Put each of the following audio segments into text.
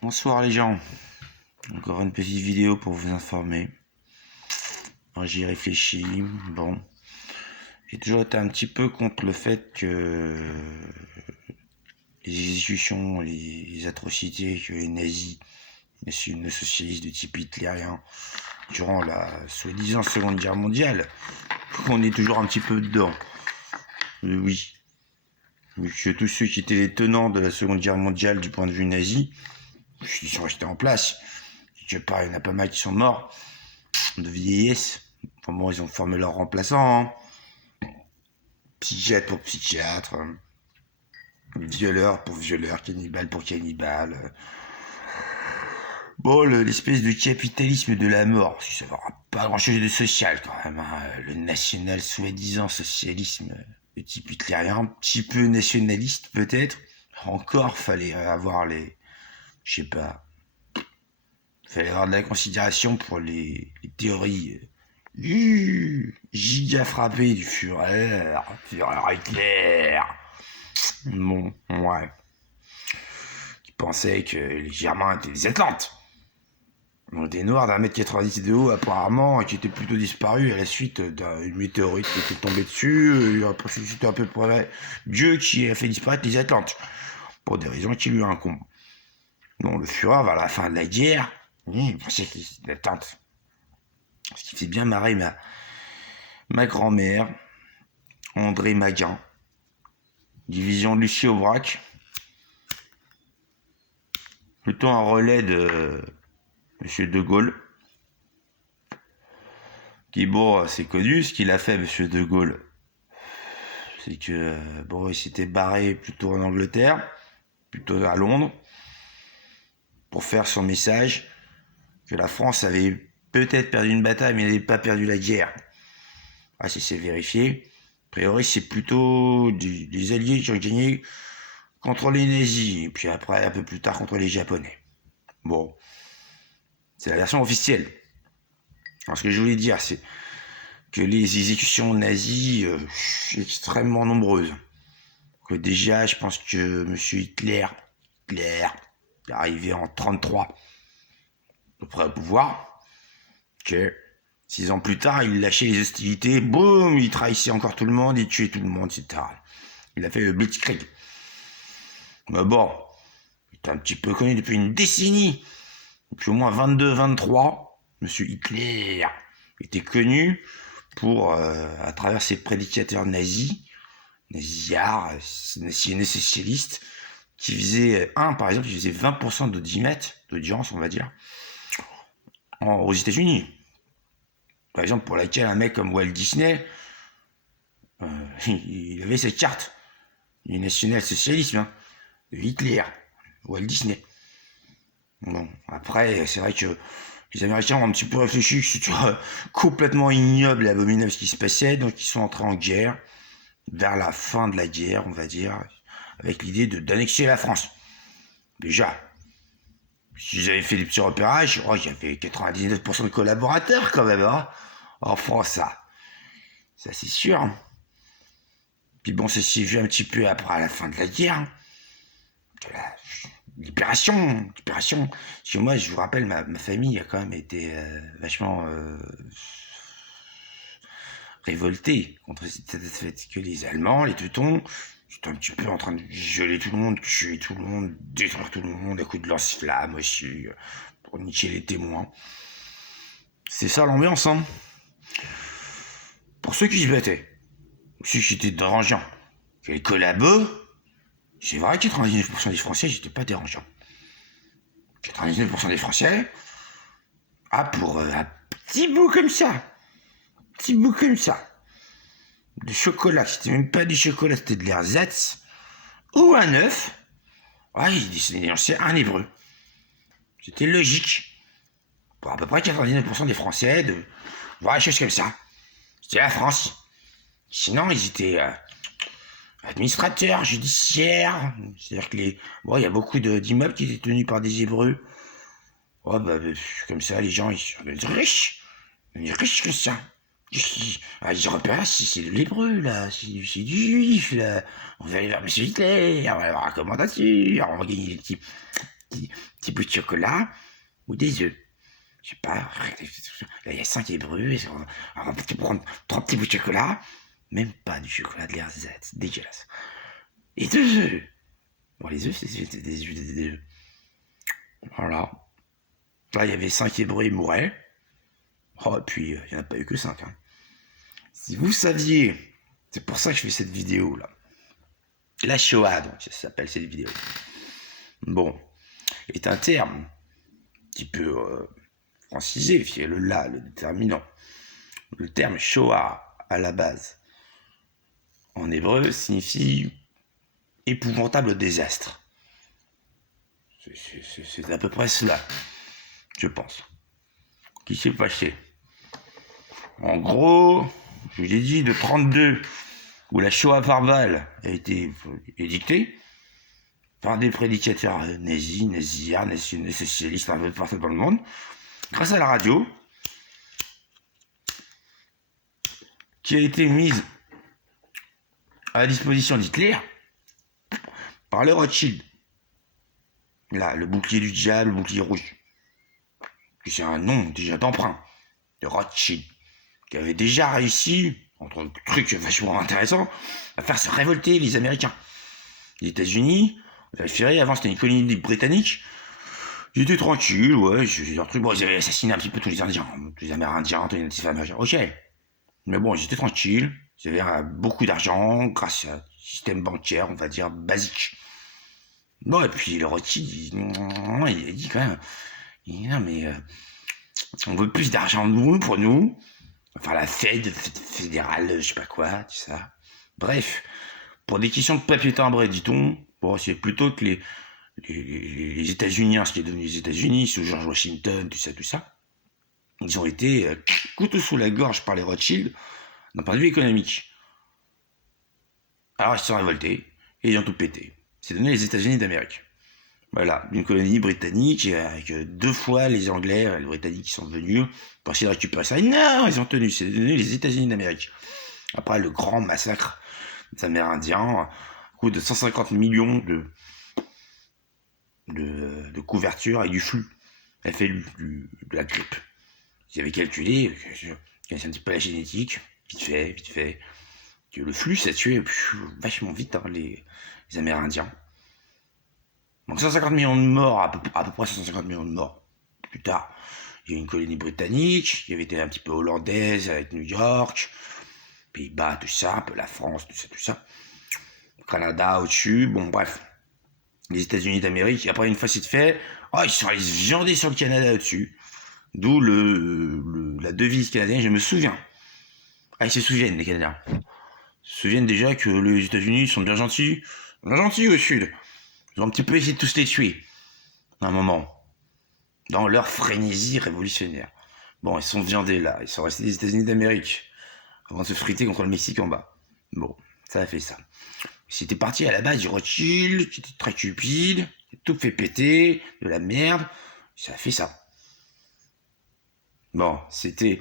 Bonsoir les gens, encore une petite vidéo pour vous informer. Moi j'y réfléchis, bon, j'ai toujours été un petit peu contre le fait que les exécutions, les atrocités que les nazis, les socialistes de type hitlérien, durant la soi-disant Seconde Guerre mondiale, on est toujours un petit peu dedans. Oui, vu que tous ceux qui étaient les tenants de la Seconde Guerre mondiale du point de vue nazi, ils sont restés en place. Je sais pas, il y en a pas mal qui sont morts de vieillesse. Enfin bon, ils ont formé leurs remplaçants. Psychiatre pour psychiatre. Violeur pour violeur. Cannibale pour cannibale. Bon, l'espèce de capitalisme de la mort. Ça va pas grand chose de social quand même. Hein. Le national soi-disant socialisme de type hitlérien. Un petit peu nationaliste peut-être. Encore, fallait avoir les... Je sais pas. Fallait avoir de la considération pour les théories giga frappé du Führer Hitler. Bon, ouais. Qui pensait que les Germains étaient des Atlantes. Donc des Noirs d'un mètre 90 de haut apparemment, qui étaient plutôt disparus à la suite d'une météorite qui était tombée dessus. C'était à peu près Dieu qui a fait disparaître les Atlantes. Pour des raisons qui lui incombent. Bon, le Führer, vers la fin de la guerre, il pensait qu'il était des Atlantes. Ce qui fait bien marrer ma grand-mère, André Maguin, division de Lucie Aubrac, plutôt un relais de M. De Gaulle, qui, bon, c'est connu, ce qu'il a fait, M. De Gaulle, c'est que, bon, il s'était barré plutôt en Angleterre, plutôt à Londres, pour faire son message que la France avait peut-être perdu une bataille, mais n'avait pas perdu la guerre. Ah, si c'est vérifié. A priori, c'est plutôt des alliés qui ont gagné contre les nazis, et puis après, un peu plus tard, contre les Japonais. Bon, c'est la version officielle. Alors, ce que je voulais dire, c'est que les exécutions nazies sont extrêmement nombreuses. Que déjà, je pense que M. Hitler est arrivé en 1933, à peu près au pouvoir, que 6 ans plus tard, il lâchait les hostilités, boum, il trahissait encore tout le monde, il tuait tout le monde, etc. Il a fait le Blitzkrieg. Mais bon, il était un petit peu connu depuis une décennie, depuis au moins 22-23, M. Hitler était connu pour, à travers ses prédicateurs nazis, naziards, socialistes, qui faisaient, par exemple, qui faisait 20% d'audience, on va dire, aux États-Unis. Par exemple, pour laquelle un mec comme Walt Disney, il avait cette carte du national-socialisme, de Hitler, Walt Disney. Bon, après, c'est vrai que les Américains ont un petit peu réfléchi que c'était complètement ignoble et abominable ce qui se passait, donc ils sont entrés en guerre, vers la fin de la guerre, on va dire, avec l'idée d'annexer la France. Déjà, s'ils avaient fait des petits repérages, je crois qu'il y avait 99% de collaborateurs quand même, hein, en France, ça c'est sûr. Puis bon, ça s'est vu un petit peu après à la fin de la guerre. Libération. Parce que moi, je vous rappelle, ma famille a quand même été vachement révoltée contre cette fait que les Allemands, les Teutons, j'étais un petit peu en train de geler tout le monde, tuer tout le monde, détruire tout le monde à coups de lance-flammes aussi, pour niquer les témoins. C'est ça l'ambiance, hein. Pour ceux qui se battaient, ceux qui étaient dérangeants, les collabos, c'est vrai que 99% des Français, j'étais pas dérangeant. 99% des Français, pour un petit bout comme ça, de chocolat, c'était même pas du chocolat, c'était de l'ersatz, ou un œuf, ouais, il dénonçait un hébreu. C'était logique. Pour à peu près 99% des Français, de voir les choses comme ça. C'était la France. Sinon, ils étaient administrateurs, judiciaires. C'est-à-dire que il y a beaucoup d'immeubles qui étaient tenus par des Hébreux. Oh, comme ça, les gens, ils sont riches. Ils sont riches que ça. Ils repèrent, c'est de l'hébreu, là. C'est du juif, là. On va aller vers M. Hitler. On va aller voir la commentature. On va gagner les types. petit bout de chocolat ou des œufs. Je sais pas, là il y a 5 Hébreux, on va prendre 3 petits bouts de chocolat, même pas du chocolat de l'RZ, c'est dégueulasse. Et 2 œufs. Bon, les œufs, c'était des œufs. Voilà. Là, il y avait 5 Hébreux, ils mouraient. Oh, et puis, il n'y en a pas eu que 5. Hein. Si vous saviez, c'est pour ça que je fais cette vidéo, là. La Shoah, donc, ça s'appelle cette vidéo. Bon, est un terme qui peut franciser, le déterminant. Le terme Shoah, à la base, en hébreu, signifie épouvantable désastre. C'est à peu près cela, je pense. Qui s'est passé? En gros, je vous ai dit, de 32, où la Shoah par balle a été édictée, par des prédicateurs nazis, naziards, socialistes un peu partout dans le monde, grâce à la radio, qui a été mise à la disposition d'Hitler par le Rothschild. Là, le bouclier du diable, le bouclier rouge. C'est un nom déjà d'emprunt de Rothschild, qui avait déjà réussi, entre trucs vachement intéressants, à faire se révolter les Américains. Les États-Unis, vous avez fait, avant c'était une colonie britannique, ils étaient tranquilles, ouais, leur truc, bon, ils avaient assassiné un petit peu tous les Indiens, tous les Amérindiens, tous les natifs américains, ok. Mais bon, ils étaient tranquilles, ils avaient beaucoup d'argent, grâce à un système bancaire, on va dire, basique. Bon, et puis le Rothschild, il a dit quand même, non mais, on veut plus d'argent pour nous, enfin la Fed fédérale, je sais pas quoi, tout ça. Bref, pour des questions de papier timbré, dit-on, bon, c'est plutôt que les États-Unis, ce qui est devenu les États-Unis, sous George Washington, tout ça, ils ont été couteau sous la gorge par les Rothschild d'un point de vue économique. Alors ils se sont révoltés et ils ont tout pété. C'est devenu les États-Unis d'Amérique. Voilà, une colonie britannique avec 2 fois les Anglais et les Britanniques qui sont venus pour essayer de récupérer ça. Et non, ils ont tenu, c'est devenu les États-Unis d'Amérique. Après le grand massacre des Amérindiens, à coup de 150 millions de couverture et du flux, FLU, de la grippe. Ils avaient calculé, je connaissais un petit peu la génétique, vite fait, que le flux, ça tuait vachement vite hein, les Amérindiens. Donc 150 millions de morts, à peu près 150 millions de morts. Plus tard, il y a eu une colonie britannique, il y avait été un petit peu hollandaise avec New York, Pays-Bas, tout ça, un peu la France, tout ça. Le Canada au-dessus, bon bref. Les États-Unis d'Amérique, et après une fois c'est fait, oh, ils sont allés se viander sur le Canada au-dessus. D'où la devise canadienne, je me souviens. Ah, ils se souviennent, les Canadiens. Ils se souviennent déjà que les États-Unis sont bien gentils au sud. Ils ont un petit peu essayé de tous les tuer, à un moment, dans leur frénésie révolutionnaire. Bon, ils sont viandés là, ils sont restés des États-Unis d'Amérique, avant de se friter contre le Mexique en bas. Bon, ça a fait ça. C'était parti à la base du Rothschild, qui était très cupide, qui a tout fait péter, de la merde, ça a fait ça. Bon, c'était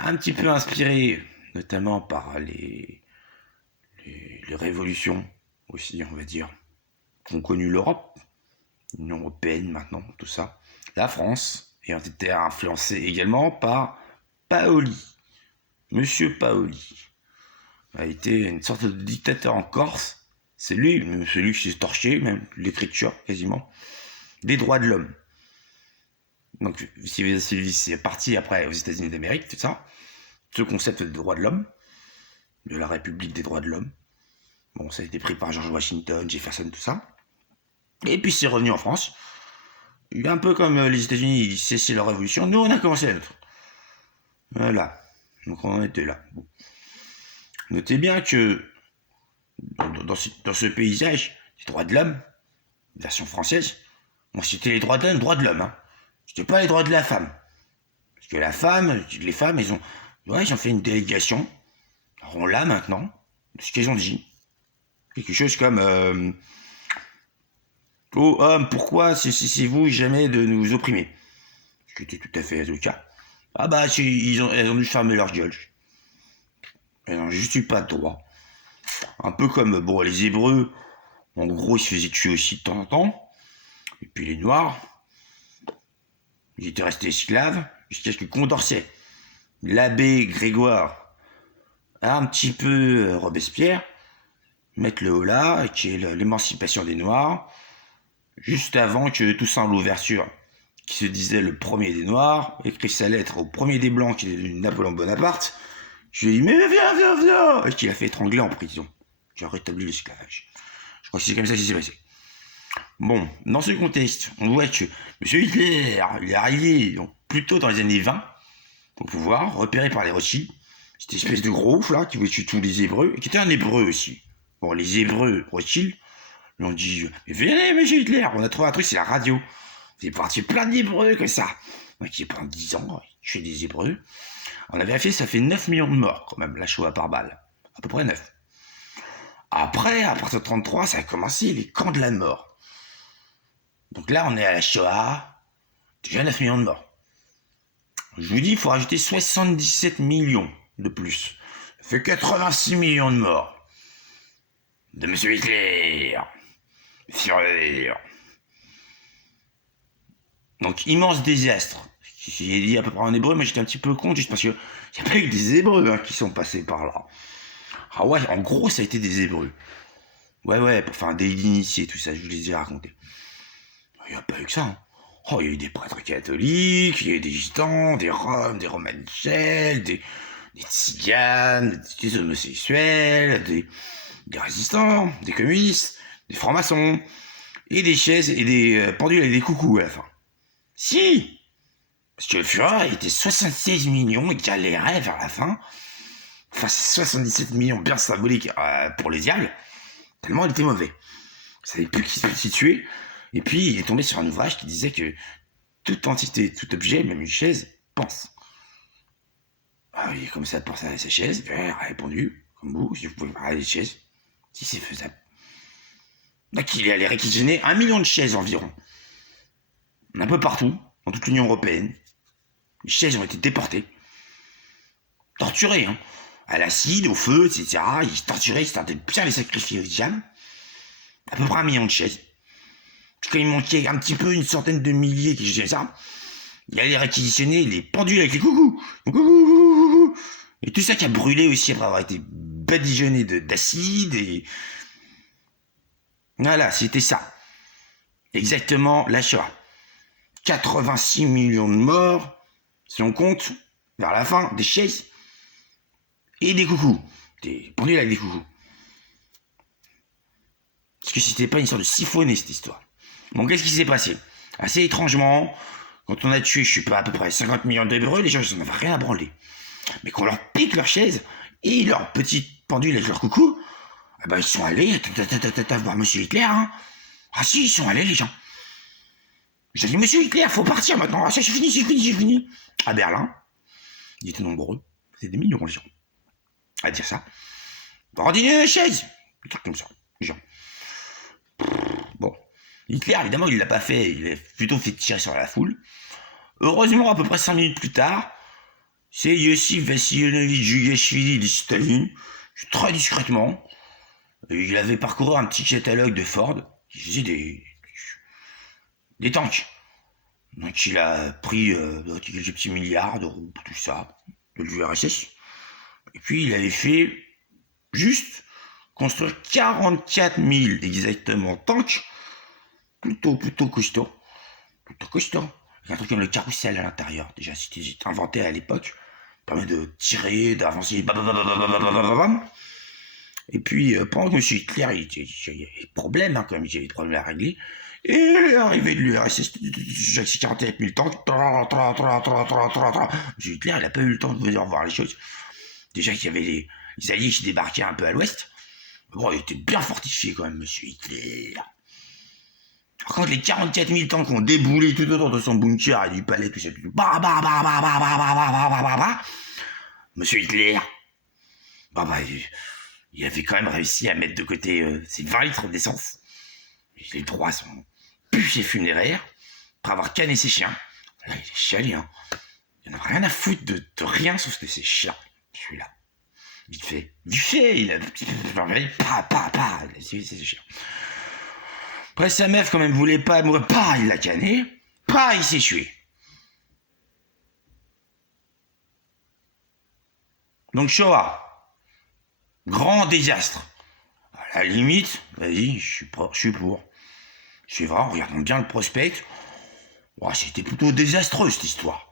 un petit peu inspiré, notamment par les révolutions aussi, on va dire, qui ont connu l'Europe, l'Union européenne maintenant, tout ça. La France ayant été influencée également par Paoli. Monsieur Paoli a été une sorte de dictateur en Corse. C'est lui, celui qui s'est torché, même l'écriture quasiment, des droits de l'homme. Donc, c'est parti après aux États-Unis d'Amérique, tout ça. Ce concept des droits de l'homme, de la République des droits de l'homme. Bon, ça a été pris par George Washington, Jefferson, tout ça. Et puis c'est revenu en France. Un peu comme les États-Unis, ils cessaient leur révolution. Nous, on a commencé la nôtre. Voilà. Donc on en était là. Bon. Notez bien que dans ce paysage des droits de l'homme, version française, c'était les droits de l'homme. Hein. C'était pas les droits de la femme. Parce que la femme, les femmes, ils ont fait une délégation. Alors on l'a maintenant. De ce qu'ils ont dit. Quelque chose comme oh homme, pourquoi cessez-vous jamais de nous opprimer? Ce qui était tout à fait le cas. Ah bah elles ont dû fermer leur gueule. Elles n'ont juste eu pas de droit. Un peu comme bon les Hébreux, en gros ils se faisaient tuer aussi de temps en temps. Et puis les Noirs, ils étaient restés esclaves jusqu'à ce que Condorcet, l'abbé Grégoire, un petit peu Robespierre, mettent le holà, qui est l'émancipation des Noirs, juste avant que Toussaint Louverture, qui se disait le premier des Noirs, écrit sa lettre au premier des Blancs, qui est devenu Napoléon Bonaparte. Je lui ai dit, mais viens, et qu'il a fait étrangler en prison, qui a rétabli l'esclavage. Je crois que c'est comme ça que s'est passé. Bon, dans ce contexte, on voit que M. Hitler, il est arrivé donc, plutôt dans les années 20 au pouvoir, repéré par les Rothschild, cette espèce de gros ouf là, qui voulait tuer tous les Hébreux, et qui était un Hébreu aussi. Bon, les Hébreux Rothschild lui ont dit, mais venez, M. Hitler, on a trouvé un truc, c'est la radio. Vous allez pouvoir tuer plein d'Hébreux comme ça. Donc, il est pendant 10 ans, il tuait des Hébreux. On a vérifié, ça fait 9 millions de morts quand même, la Shoah par balle. À peu près 9. Après, à partir de 1933, ça a commencé les camps de la mort. Donc là, on est à la Shoah, déjà 9 millions de morts. Je vous dis, il faut rajouter 77 millions de plus. Ça fait 86 millions de morts. De M. Hitler. Führer. Donc, immense désastre. J'ai dit à peu près en hébreu, mais j'étais un petit peu con, juste parce que il n'y a pas eu des Hébreux qui sont passés par là. Ah ouais, en gros, ça a été des Hébreux. Ouais, pour faire des initiés, tout ça, je vous les ai raconté. Il n'y a pas eu que ça. Hein. Oh, il y a eu des prêtres catholiques, il y a eu des gitans, des roms, des romanichels, des tziganes, des homosexuels, des résistants, des communistes, des francs-maçons, et des chaises et des pendules et des coucous à la fin. Si! Parce que le Führer, il était 76 millions et galérait vers la fin. Enfin, 77 millions bien symboliques pour les diables, tellement il était mauvais. Il savait plus qui se situait. Et puis, il est tombé sur un ouvrage qui disait que toute entité, tout objet, même une chaise, pense. Alors, il a commencé à penser à sa chaise, il a répondu, comme vous, si vous pouvez parler des chaises, si c'est faisable. Donc, il est allé réquisitionner 1 million de chaises environ. Un peu partout, dans toute l'Union Européenne. Les chaises ont été déportées. Torturées, hein. À l'acide, au feu, etc. Ils torturaient, ils tentaient de bien les sacrifier au diable. À peu près 1 million de chaises. Quand il manquait un petit peu une centaine de milliers qui faisaient ça, il allait réquisitionner les pendules avec les coucous. Et tout ça qui a brûlé aussi après avoir été badigeonné d'acide et... Voilà, c'était ça. Exactement la Shoah. 86 millions de morts, si on compte, vers la fin, des chaises et des coucous. Des pendules avec des coucous. Parce que c'était pas une sorte de siphonner cette histoire. Bon, qu'est-ce qui s'est passé? Assez étrangement, quand on a tué, je sais pas, à peu près 50 millions d'Hébreux, les gens, ils en avaient rien à branler. Mais qu'on leur pique leur chaise et leur petite pendule avec leur coucou, eh ben, ils sont allés, voir Monsieur Hitler, hein. Ah si, ils sont allés, les gens. J'ai dit, Monsieur Hitler, faut partir maintenant. Ah, c'est fini. À Berlin, ils étaient nombreux. C'est des millions, les gens. À dire ça. Rendez-nous la chaise. Des trucs comme ça, les gens. Bon. Hitler, évidemment, il l'a pas fait, il a plutôt fait tirer sur la foule. Heureusement, à peu près 5 minutes plus tard, c'est Yossif Vassilievitch Jugashvili de Staline, très discrètement, il avait parcouru un petit catalogue de Ford, qui faisait des tanks. Donc il a pris quelques petits milliards d'euros pour tout ça, de l'URSS, et puis il avait fait juste construire 44 000 exactement tanks, plutôt costaud. Il y a un truc comme le carrousel à l'intérieur, déjà c'était inventé à l'époque, permet de tirer, d'avancer, et puis pendant que M. Hitler, il y avait des problèmes, quand même, il y avait des problèmes à régler, et l'arrivée de l'URSS, j'ai 41 000 tanks, M. Hitler, il n'a pas eu le temps de venir voir les choses. Déjà qu'il y avait les Alliés qui débarquaient un peu à l'ouest, bon, il était bien fortifié quand même, M. Hitler. Par contre, les 44 000 tanks qui ont déboulé tout autour de son bunker et du palais, tout ça, Monsieur Hitler, il avait quand même réussi à mettre de côté ses 20 litres d'essence. Les droits sont bûchés funéraires, après avoir canné ses chiens. Là, il est chialé, hein. Il n'en a rien à foutre de rien sauf que ses chiens. Celui-là. Vite fait, il a... il a suivi ses chiens. Après, sa meuf, quand même, voulait pas mourir. Pas, il l'a canné. Pas, il s'est tué. Donc, Shoah. Grand désastre. À la limite, vas-y, je suis pour. C'est vrai, en regardant bien le prospect, ouais, c'était plutôt désastreux, cette histoire.